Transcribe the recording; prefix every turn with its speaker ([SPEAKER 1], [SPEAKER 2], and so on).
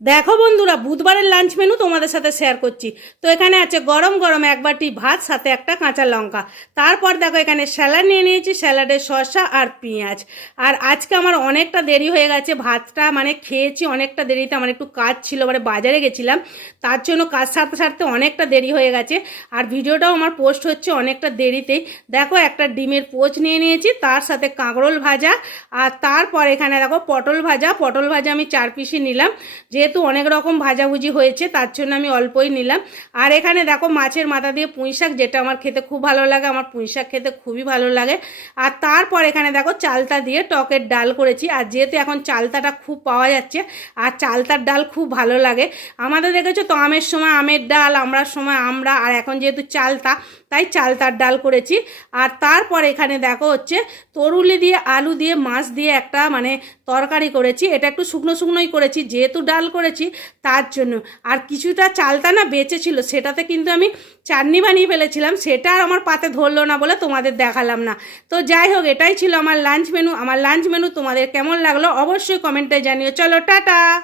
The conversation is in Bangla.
[SPEAKER 1] দেখো বন্ধুরা, বুধবারের লাঞ্চ মেনু তোমাদের সাথে শেয়ার করছি। তো এখানে আছে গরম গরম এক বাটি ভাত, সাথে একটা কাঁচা লঙ্কা। তারপর দেখো এখানে স্যালাড নিয়ে নিয়েছি স্যালাডে শসা আর পেঁয়াজ। আর আজকে আমার অনেকটা দেরি হয়ে গেছে, ভাতটা মানে খেয়েছি অনেকটা দেরিতে, আমার একটু কাজ ছিল মানে বাজারে গেছিলাম। তার জন্য কাজ সারতে সারতে অনেকটা দেরি হয়ে গেছে। আর ভিডিওটাও আমার পোস্ট হচ্ছে অনেকটা দেরিতেই। দেখো একটা ডিমের পোচ নিয়ে নিয়েছি, তার সাথে কাঁকরোল ভাজা। আর তারপর এখানে দেখো পটল ভাজা। পটল ভাজা আমি চার পিসি নিলাম। যেহেতু অনেক রকম ভাজাভুজি হয়েছে, তার জন্য আমি অল্পই নিলাম। আর এখানে দেখো মাছের মাথা দিয়ে পুঁই শাক, যেটা আমার খেতে খুব ভালো লাগে, আমার পুঁই শাক খেতে খুবই ভালো লাগে। আর তারপর এখানে দেখো চালতা দিয়ে টকের ডাল করেছি। আর যেহেতু এখন চালতাটা খুব পাওয়া যাচ্ছে, আর চালতার ডাল খুব ভালো লাগে। আমাদের দেখেছ তো আমের সময় আমের ডাল আমরার সময় আমরা আর এখন যেহেতু চালতা, তাই চালতার ডাল করেছি। আর তারপর এখানে দেখো হচ্ছে তরুলি দিয়ে, আলু দিয়ে, মাছ দিয়ে একটা মানে তরকারি করেছি। এটা একটু শুকনো শুকনোই করেছি, যেহেতু ডাল করেছি তার জন্য। আর কিছুটা চালটা না বেঁচে ছিল, সেটাতে কিন্তু আমি চাটনি বানিয়ে ফেলেছিলাম, সেটা আর আমার পাতে ধরলো না বলে তোমাদের দেখালাম না। তো যাই হোক, এটাই ছিল আমার লাঞ্চ মেনু। আমার লাঞ্চ মেনু তোমাদের কেমন লাগল অবশ্যই কমেন্টে জানিও। চলো, টাটা!